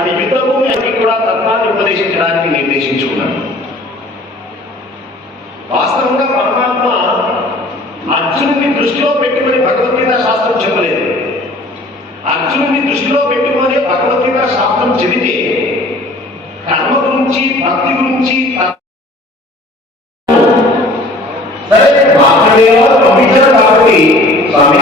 అది యుద్ధభూమి అని కూడా తత్వాన్ని ఉపదేశించడానికి నిర్దేశించుకున్నాడు. వాస్తవంగా పరమాత్మ అర్జునుని దృష్టిలో పెట్టుకొని భగవద్గీత శాస్త్రం చెప్పలేదు. అర్జునుని దృష్టిలో పెట్టుకొని భగవద్గీత శాస్త్రం చెబితే కర్మ గురించి భక్తి గురించి సరే మాత్రమేమో పంపించారు కాబట్టి స్వామి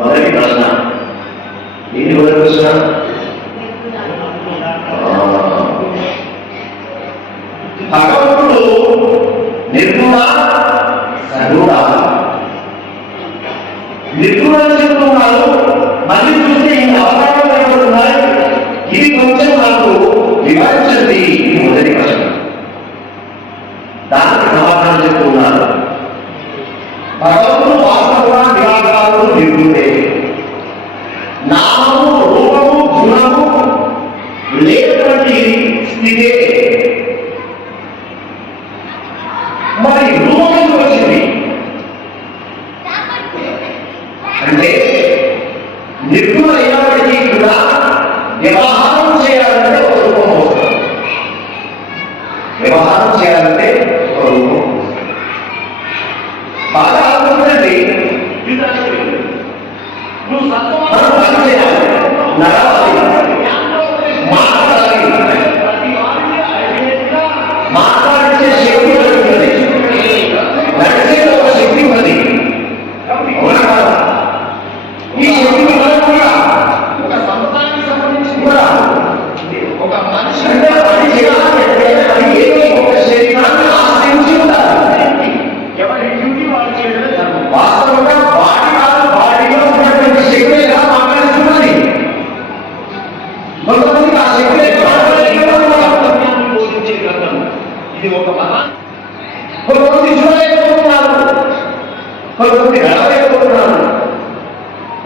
మొదటి ప్రశ్న ఏంటి మొదటి ప్రశ్న భగవంతుడు నిర్గుణ సగుణ. నిర్గుణ చెప్తున్నారు మళ్ళీ చూస్తే ఈ అవతారాలు ఏమవుతున్నాయి ఇది కొంచెం నాకు వివరించండి Vamos a కొంతమంది నడవలేకపోతున్నారు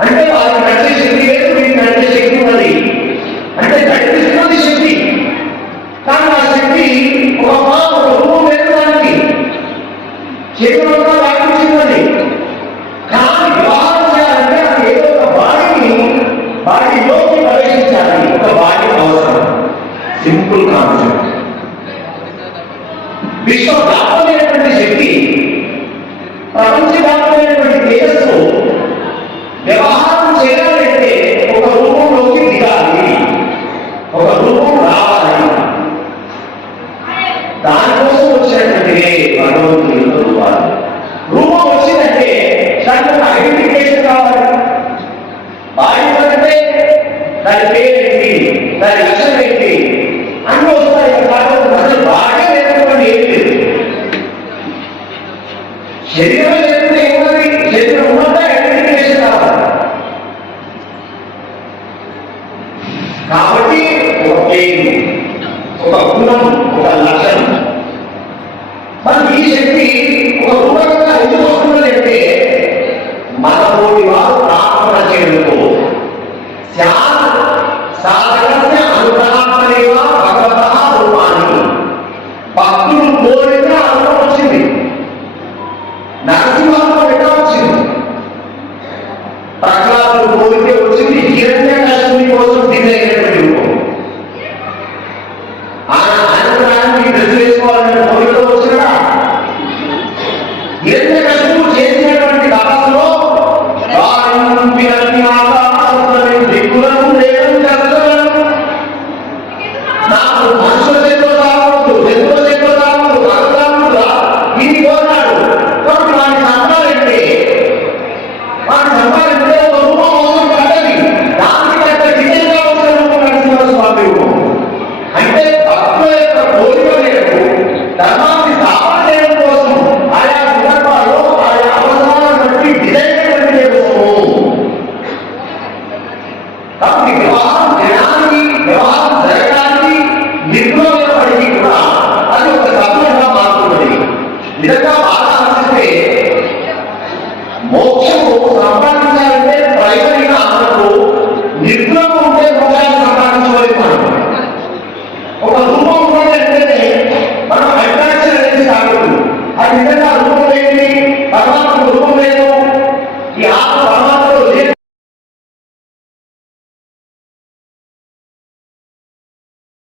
అంటే వాళ్ళు నడిచే శక్తి లేదు మీకు నడిచే శక్తి ఉన్నది. అంటే నడిపిస్తున్నది శక్తి. కానీ ఆ శక్తి ఒక మా రూపం లేదు దానికి. చేతులంతా వ్యాపించినది కానీ వ్యవహారం చేయాలంటే అది ఏదో ఒక బాడీని బాడీలోకి ప్రవేశించాలి. ఒక బాడీ అవసరం. Simple concept. విశ్వవ్యాపమైనటువంటి వ్యవహారం చేయాలంటే ఒక రూపంలోకి దిగాలి. ఒక రూపం రావాలి. దానికోసం వచ్చినటువంటివే భగవంతుని యొక్క రూపాలు. రూపం వచ్చిందంటే దానికి ఒక ఐడెంటిఫికేషన్ కావాలి. బాడీ అంటే దాని పేరేంటి దాని లక్షణం ఏంటి? అన్ని వస్తాయి. కాకపోతే అసలు బాగా లేనటువంటి ఏం లేదు. శరీరం సాధకస్య అనుగ్రహాత్మనేవ భగవత రూపాన్ని భక్తులు కోరిన అనుభవం వచ్చింది నరసింహంలో ఎట్లా వచ్చింది ప్రహ్లాదుడు కోరితే వచ్చింది హిరణ్య కోసం దిగైనటువంటి